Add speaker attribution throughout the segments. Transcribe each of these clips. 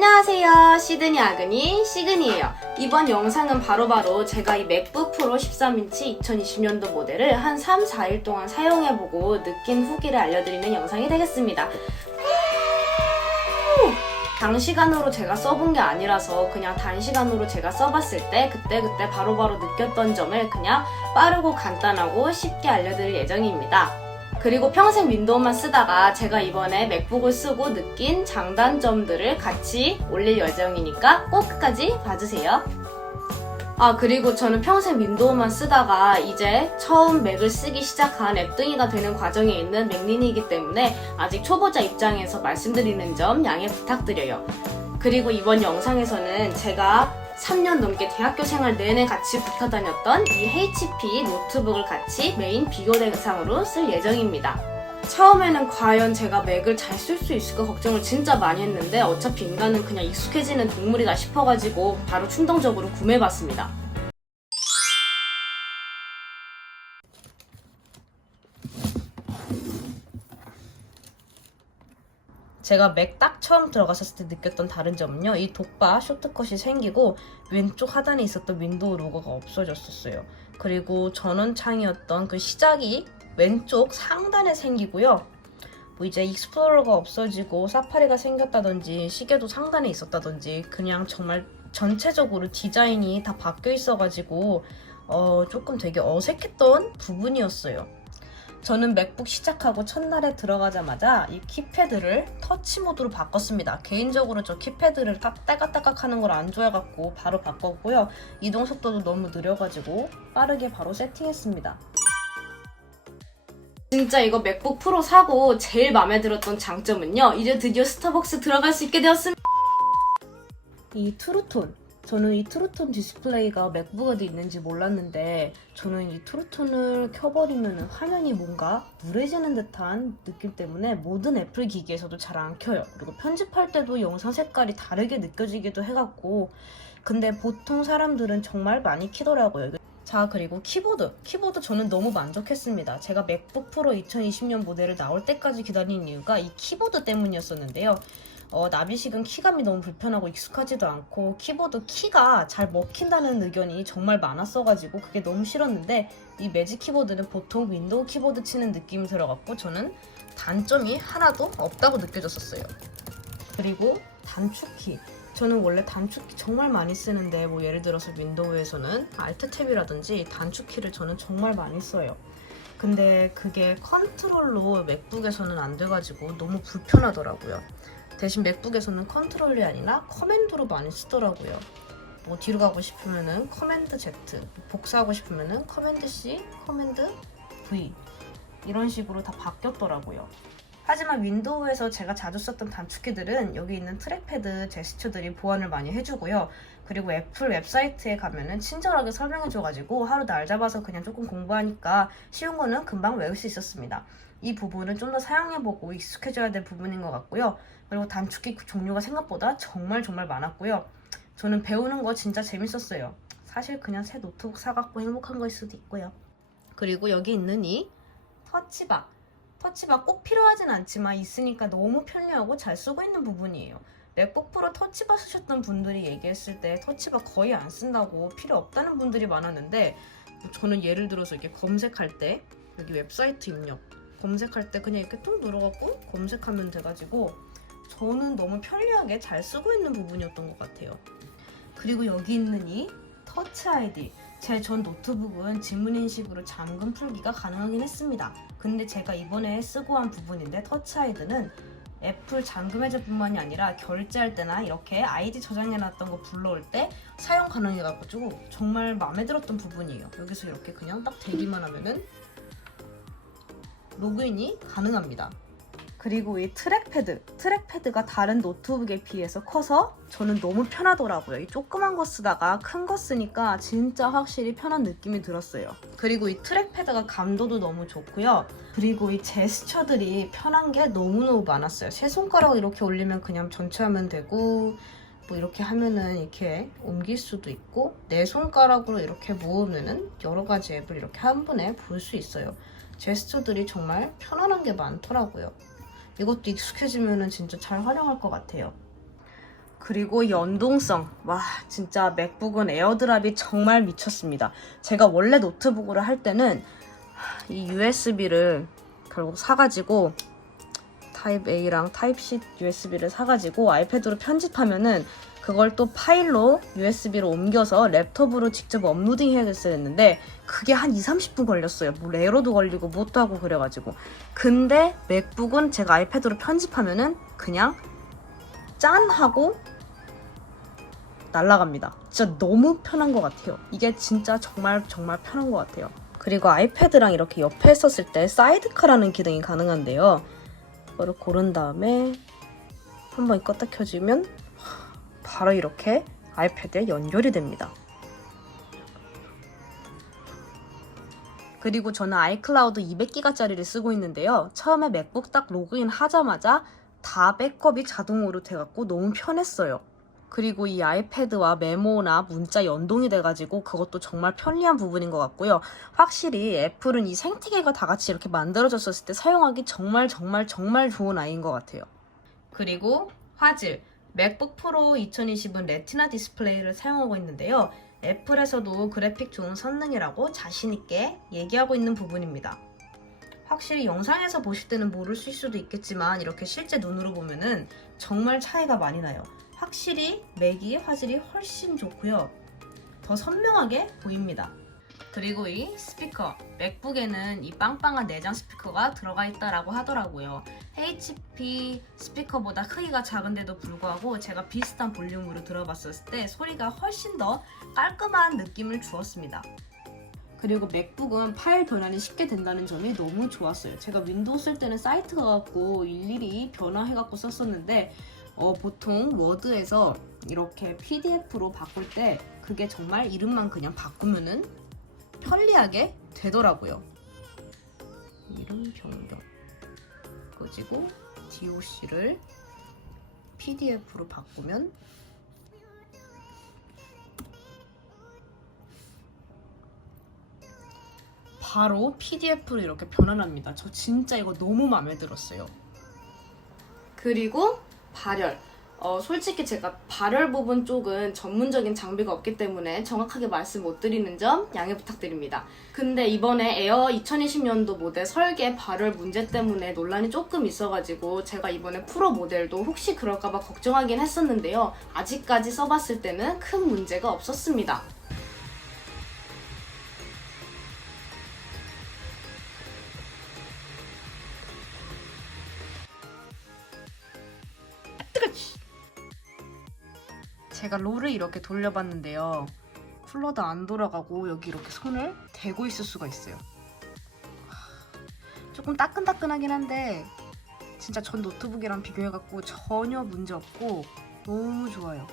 Speaker 1: 안녕하세요. 시드니 아그니 시그니예요. 이번 영상은 바로 바로 제가 이 맥북 프로 13인치 2020년도 모델을 한 3, 4일 동안 사용해보고 느낀 후기를 알려드리는 영상이 되겠습니다. 장시간으로 제가 써본 게 아니라서 그냥 단시간으로 제가 써봤을 때 그때그때 바로바로 느꼈던 점을 그냥 빠르고 간단하고 쉽게 알려드릴 예정입니다. 그리고 평생 윈도우만 쓰다가 제가 이번에 맥북을 쓰고 느낀 장단점들을 같이 올릴 예정이니까 꼭 끝까지 봐주세요. 아, 그리고 저는 평생 윈도우만 쓰다가 이제 처음 맥을 쓰기 시작한 앱등이가 되는 과정에 있는 맥린이기 때문에 아직 초보자 입장에서 말씀드리는 점 양해 부탁드려요. 그리고 이번 영상에서는 제가 3년 넘게 대학교 생활 내내 같이 붙어 다녔던 이 HP 노트북을 같이 메인 비교 대상으로 쓸 예정입니다. 처음에는 과연 제가 맥을 잘 쓸 수 있을까 걱정을 진짜 많이 했는데 어차피 인간은 그냥 익숙해지는 동물이다 싶어가지고 바로 충동적으로 구매해봤습니다. 제가 맥 딱 처음 들어갔었을 때 느꼈던 다른 점은요. 이 독바 쇼트컷이 생기고 왼쪽 하단에 있었던 윈도우 로고가 없어졌었어요. 그리고 전원 창이었던 그 시작이 왼쪽 상단에 생기고요. 뭐 이제 익스플로러가 없어지고 사파리가 생겼다든지 시계도 상단에 있었다든지 그냥 정말 전체적으로 디자인이 다 바뀌어 있어가지고 어, 조금 되게 어색했던 부분이었어요. 저는 맥북 시작하고 첫날에 들어가자마자 이 키패드를 터치 모드로 바꿨습니다. 개인적으로 저 키패드를 딱 따깍따깍 하는 걸 안 좋아해갖고 바로 바꿨고요. 이동 속도도 너무 느려가지고 빠르게 바로 세팅했습니다. 진짜 이거 맥북 프로 사고 제일 마음에 들었던 장점은요. 이제 드디어 스타벅스 들어갈 수 있게 되었습니다. 이 트루톤. 저는 이 트루톤 디스플레이가 맥북에도 있는지 몰랐는데 저는 이 트루톤을 켜버리면 화면이 뭔가 무해지는 듯한 느낌 때문에 모든 애플 기기에서도 잘 안 켜요. 그리고 편집할 때도 영상 색깔이 다르게 느껴지기도 해갖고 근데 보통 사람들은 정말 많이 키더라고요. 자 그리고 키보드 키보드 저는 너무 만족했습니다 제가 맥북 프로 2020년 모델을 나올 때까지 기다린 이유가 이 키보드 때문이었었는데요 어, 나비식은 키감이 너무 불편하고 익숙하지도 않고 키보드 키가 잘 먹힌다는 의견이 정말 많았어가지고 그게 너무 싫었는데 이 매직 키보드는 보통 윈도우 키보드 치는 느낌이 들어갔고 저는 단점이 하나도 없다고 느껴졌었어요 그리고 단축키 저는 원래 단축키 정말 많이 쓰는데 뭐 예를 들어서 윈도우에서는 알트 탭이라든지 단축키를 저는 정말 많이 써요. 근데 그게 컨트롤로 맥북에서는 안 돼가지고 너무 불편하더라고요. 대신 맥북에서는 컨트롤이 아니라 커맨드로 많이 쓰더라고요. 뭐 뒤로 가고 싶으면은 커맨드 Z, 복사하고 싶으면은 커맨드 C, 커맨드 V 이런 식으로 다 바뀌었더라고요. 하지만 윈도우에서 제가 자주 썼던 단축키들은 여기 있는 트랙패드 제스처들이 보완을 많이 해주고요. 그리고 애플 웹사이트에 가면은 친절하게 설명해줘가지고 하루 날 잡아서 그냥 조금 공부하니까 쉬운 거는 금방 외울 수 있었습니다. 이 부분은 좀 더 사용해보고 익숙해져야 될 부분인 것 같고요. 그리고 단축키 종류가 생각보다 정말 정말 많았고요. 저는 배우는 거 진짜 재밌었어요. 사실 그냥 새 노트북 사갖고 행복한 거일 수도 있고요. 그리고 여기 있는 이 터치바. 터치바 꼭 필요하진 않지만 있으니까 너무 편리하고 잘 쓰고 있는 부분이에요. 맥북 프로 터치바 쓰셨던 분들이 얘기했을 때 터치바 거의 안 쓴다고 필요 없다는 분들이 많았는데 뭐 저는 예를 들어서 이렇게 검색할 때 여기 웹사이트 입력 검색할 때 그냥 이렇게 툭 눌러갖고 검색하면 돼가지고 저는 너무 편리하게 잘 쓰고 있는 부분이었던 것 같아요. 그리고 여기 있는 이 터치 아이디 제 전 노트북은 지문 인식으로 잠금 풀기가 가능하긴 했습니다. 근데 제가 이번에 쓰고 한 부분인데 터치 아이드는 애플 잠금 해제뿐만이 아니라 결제할 때나 이렇게 아이디 저장해놨던 거 불러올 때 사용 가능해가지고 정말 마음에 들었던 부분이에요. 여기서 이렇게 그냥 딱 대기만 하면은 로그인이 가능합니다. 그리고 이 트랙패드, 트랙패드가 다른 노트북에 비해서 커서 저는 너무 편하더라고요. 이 조그만 거 쓰다가 큰 거 쓰니까 진짜 확실히 편한 느낌이 들었어요. 그리고 이 트랙패드가 감도도 너무 좋고요. 그리고 이 제스처들이 편한 게 너무너무 많았어요. 세 손가락 이렇게 올리면 그냥 전체 하면 되고 뭐 이렇게 하면은 이렇게 옮길 수도 있고 네 손가락으로 이렇게 모으면은 여러 가지 앱을 이렇게 한 번에 볼 수 있어요. 제스처들이 정말 편안한 게 많더라고요. 이것도 익숙해지면 진짜 잘 활용할 것 같아요. 그리고 연동성. 와, 진짜 맥북은 에어드랍이 정말 미쳤습니다. 제가 원래 노트북으로 할 때는 이 USB를 결국 사가지고 타입 A랑 타입 C USB를 사가지고 아이패드로 편집하면은 그걸 또 파일로 USB로 옮겨서 랩톱으로 직접 업로딩 해야겠어야 했는데 그게 한 2, 30분 걸렸어요. 뭐 에러도 걸리고 뭣도 하고 그래가지고. 근데 맥북은 제가 아이패드로 편집하면은 그냥 짠 하고 날라갑니다. 진짜 너무 편한 것 같아요. 이게 진짜 정말 정말 편한 것 같아요. 그리고 아이패드랑 이렇게 옆에 썼을 때 사이드카라는 기능이 가능한데요. 그거를 고른 다음에 한번 껐다 켜주면 바로 이렇게 아이패드에 연결이 됩니다. 그리고 저는 아이클라우드 200기가짜리를 쓰고 있는데요. 처음에 맥북 딱 로그인 하자마자 다 백업이 자동으로 돼갖고 너무 편했어요. 그리고 이 아이패드와 메모나 문자 연동이 돼가지고 그것도 정말 편리한 부분인 것 같고요. 확실히 애플은 이 생태계가 다 같이 이렇게 만들어졌을 때 사용하기 정말 정말 정말 좋은 아이인 것 같아요. 그리고 화질. 맥북 프로 2020은 레티나 디스플레이를 사용하고 있는데요. 애플에서도 그래픽 좋은 성능이라고 자신있게 얘기하고 있는 부분입니다. 확실히 영상에서 보실 때는 모르실 수도 있겠지만 이렇게 실제 눈으로 보면은 정말 차이가 많이 나요. 확실히 맥이 화질이 훨씬 좋고요. 더 선명하게 보입니다. 그리고 이 스피커, 맥북에는 이 빵빵한 내장 스피커가 들어가 있다라고 하더라고요. HP 스피커보다 크기가 작은데도 불구하고 제가 비슷한 볼륨으로 들어봤었을 때 소리가 훨씬 더 깔끔한 느낌을 주었습니다. 그리고 맥북은 파일 변환이 쉽게 된다는 점이 너무 좋았어요. 제가 윈도우 쓸 때는 사이트 가 갖고 일일이 변화해갖고 썼었는데 어, 보통 워드에서 이렇게 PDF로 바꿀 때 그게 정말 이름만 그냥 바꾸면은 편리하게 되더라고요. 이름 변경. 그리고 DOC를 PDF로 바꾸면 바로 PDF로 이렇게 변환합니다. 저 진짜 이거 너무 마음에 들었어요. 그리고 발열. 어, 솔직히 제가 발열 부분 쪽은 전문적인 장비가 없기 때문에 정확하게 말씀 못 드리는 점 양해 부탁드립니다. 근데 이번에 에어 2020년도 모델 설계 발열 문제 때문에 논란이 조금 있어가지고 제가 이번에 프로 모델도 혹시 그럴까봐 걱정하긴 했었는데요. 아직까지 써봤을 때는 큰 문제가 없었습니다. 제가 롤을 이렇게 돌려봤는데요. 쿨러도 안 돌아가고 여기 이렇게 손을 대고 있을 수가 있어요. 하, 조금 따끈따끈하긴 한데 진짜 전 노트북이랑 비교해갖고 전혀 문제 없고 너무 좋아요.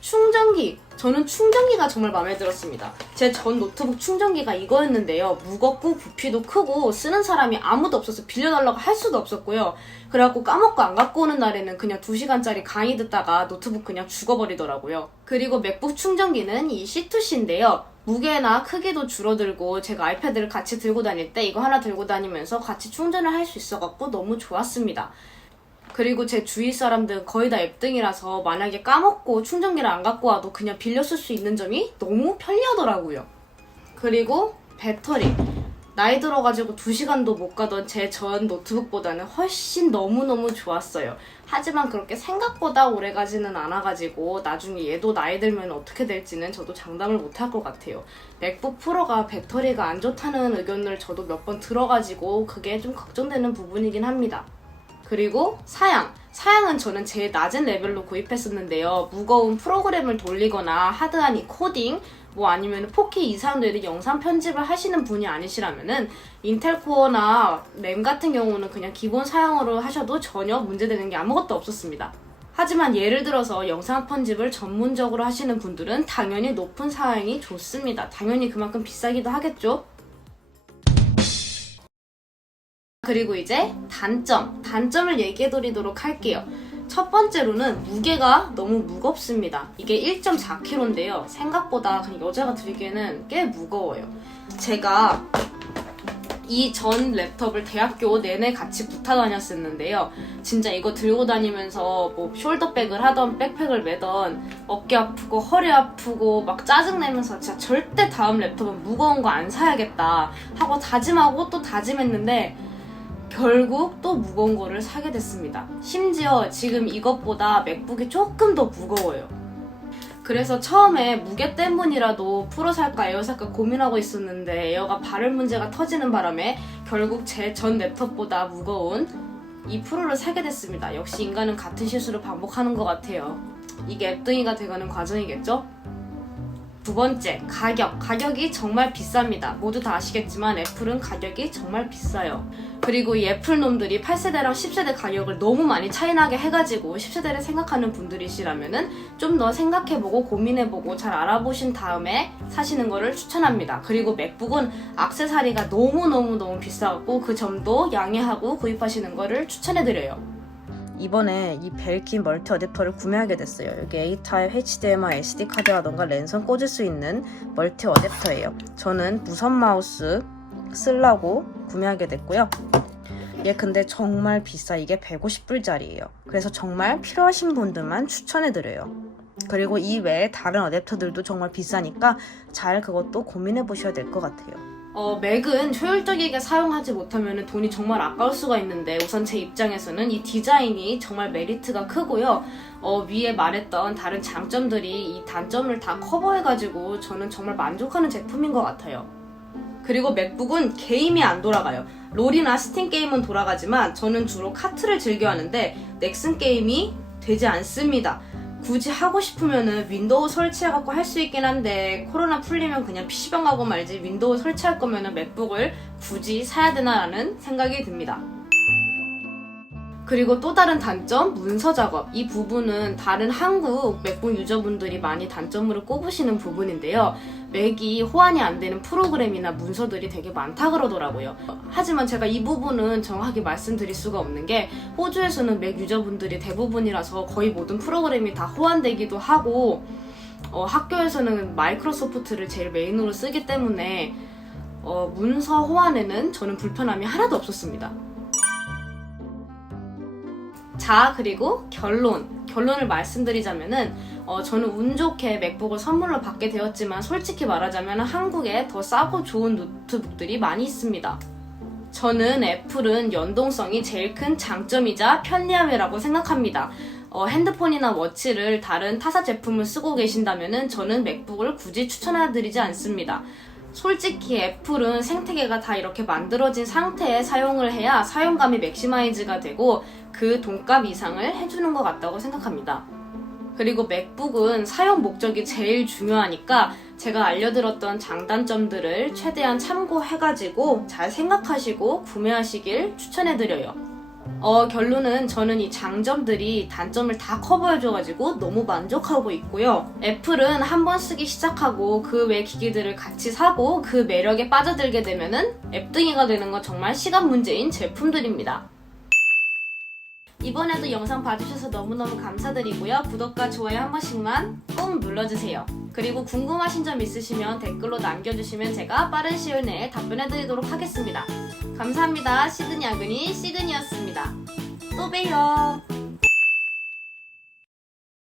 Speaker 1: 충전기. 저는 충전기가 정말 마음에 들었습니다. 제 전 노트북 충전기가 이거였는데요. 무겁고 부피도 크고 쓰는 사람이 아무도 없어서 빌려달라고 할 수도 없었고요. 그래갖고 까먹고 안 갖고 오는 날에는 그냥 2시간짜리 강의 듣다가 노트북 그냥 죽어버리더라고요. 그리고 맥북 충전기는 이 C2C인데요. 무게나 크기도 줄어들고 제가 아이패드를 같이 들고 다닐 때 이거 하나 들고 다니면서 같이 충전을 할 수 있어갖고 너무 좋았습니다. 그리고 제 주위 사람들은 거의 다 앱등이라서 만약에 까먹고 충전기를 안 갖고 와도 그냥 빌려 쓸 수 있는 점이 너무 편리하더라고요. 그리고 배터리. 나이 들어가지고 2시간도 못 가던 제 전 노트북보다는 훨씬 너무너무 좋았어요. 하지만 그렇게 생각보다 오래 가지는 않아가지고 나중에 얘도 나이 들면 어떻게 될지는 저도 장담을 못할 것 같아요. 맥북 프로가 배터리가 안 좋다는 의견을 저도 몇 번 들어가지고 그게 좀 걱정되는 부분이긴 합니다. 그리고 사양. 사양은 저는 제일 낮은 레벨로 구입했었는데요. 무거운 프로그램을 돌리거나 하드한 이 코딩, 뭐 아니면 4K 이상 되는 영상 편집을 하시는 분이 아니시라면은 인텔 코어나 램 같은 경우는 그냥 기본 사양으로 하셔도 전혀 문제되는 게 아무것도 없었습니다. 하지만 예를 들어서 영상 편집을 전문적으로 하시는 분들은 당연히 높은 사양이 좋습니다. 당연히 그만큼 비싸기도 하겠죠. 그리고 이제 단점, 단점을 얘기해 드리도록 할게요. 첫 번째로는 무게가 너무 무겁습니다. 이게 1.4kg인데요. 생각보다 그냥 여자가 들기에는 꽤 무거워요. 제가 이 전 랩톱을 대학교 내내 같이 붙어 다녔었는데요. 진짜 이거 들고 다니면서 뭐 숄더백을 하던 백팩을 매던 어깨 아프고 허리 아프고 막 짜증내면서 진짜 절대 다음 랩톱은 무거운 거 안 사야겠다 하고 다짐하고 또 다짐했는데 결국 또 무거운 거를 사게 됐습니다. 심지어 지금 이것보다 맥북이 조금 더 무거워요. 그래서 처음에 무게 때문이라도 프로 살까 에어 살까 고민하고 있었는데 에어가 발열 문제가 터지는 바람에 결국 제 전 랩톱보다 무거운 이 프로를 사게 됐습니다. 역시 인간은 같은 실수를 반복하는 것 같아요. 이게 앱등이가 돼가는 과정이겠죠? 두 번째, 가격. 가격이 정말 비쌉니다. 모두 다 아시겠지만 애플은 가격이 정말 비싸요. 그리고 이 애플 놈들이 8세대랑 10세대 가격을 너무 많이 차이나게 해가지고 10세대를 생각하는 분들이시라면은 좀 더 생각해보고 고민해보고 잘 알아보신 다음에 사시는 거를 추천합니다. 그리고 맥북은 악세사리가 너무너무너무 비싸고 그 점도 양해하고 구입하시는 거를 추천해드려요.
Speaker 2: 이번에 이 벨킨 멀티 어댑터를 구매하게 됐어요. 여기 A타입 HDMI SD 카드라던가 랜선 꽂을 수 있는 멀티 어댑터예요. 저는 무선 마우스 쓰려고 구매하게 됐고요. 얘 근데 정말 비싸. 이게 150불짜리예요. 그래서 정말 필요하신 분들만 추천해드려요. 그리고 이 외에 다른 어댑터들도 정말 비싸니까 잘 그것도 고민해 보셔야 될 것 같아요.
Speaker 1: 어, 맥은 효율적이게 사용하지 못하면 돈이 정말 아까울 수가 있는데 우선 제 입장에서는 이 디자인이 정말 메리트가 크고요. 어, 위에 말했던 다른 장점들이 이 단점을 다 커버해가지고 저는 정말 만족하는 제품인 것 같아요. 그리고 맥북은 게임이 안 돌아가요. 롤이나 스팀 게임은 돌아가지만 저는 주로 카트를 즐겨 하는데 넥슨 게임이 되지 않습니다. 굳이 하고 싶으면은 윈도우 설치해갖고 할 수 있긴 한데 코로나 풀리면 그냥 PC방 가고 말지 윈도우 설치할 거면은 맥북을 굳이 사야 되나라는 생각이 듭니다. 그리고 또 다른 단점, 문서 작업. 이 부분은 다른 한국 맥북 유저분들이 많이 단점으로 꼽으시는 부분인데요. 맥이 호환이 안 되는 프로그램이나 문서들이 되게 많다 그러더라고요. 하지만 제가 이 부분은 정확하게 말씀드릴 수가 없는 게 호주에서는 맥 유저분들이 대부분이라서 거의 모든 프로그램이 다 호환되기도 하고 어, 학교에서는 마이크로소프트를 제일 메인으로 쓰기 때문에 어, 문서 호환에는 저는 불편함이 하나도 없었습니다. 자, 그리고 결론. 결론을 말씀드리자면은, 어, 저는 운 좋게 맥북을 선물로 받게 되었지만, 솔직히 말하자면 한국에 더 싸고 좋은 노트북들이 많이 있습니다. 저는 애플은 연동성이 제일 큰 장점이자 편리함이라고 생각합니다. 어, 핸드폰이나 워치를 다른 타사 제품을 쓰고 계신다면은 저는 맥북을 굳이 추천해드리지 않습니다. 솔직히 애플은 생태계가 다 이렇게 만들어진 상태에 사용을 해야 사용감이 맥시마이즈가 되고 그 돈값 이상을 해주는 것 같다고 생각합니다. 그리고 맥북은 사용 목적이 제일 중요하니까 제가 알려드렸던 장단점들을 최대한 참고해가지고 잘 생각하시고 구매하시길 추천해드려요. 어, 결론은 저는 이 장점들이 단점을 다 커버해줘가지고 너무 만족하고 있고요. 애플은 한 번 쓰기 시작하고 그 외 기기들을 같이 사고 그 매력에 빠져들게 되면은 앱등이가 되는 건 정말 시간 문제인 제품들입니다. 이번에도 영상 봐주셔서 너무너무 감사드리고요. 구독과 좋아요 한 번씩만 꼭 눌러주세요. 그리고 궁금하신 점 있으시면 댓글로 남겨주시면 제가 빠른 시일 내에 답변해드리도록 하겠습니다. 감사합니다. 시드니 아그니 시드니였습니다. 또 봬요.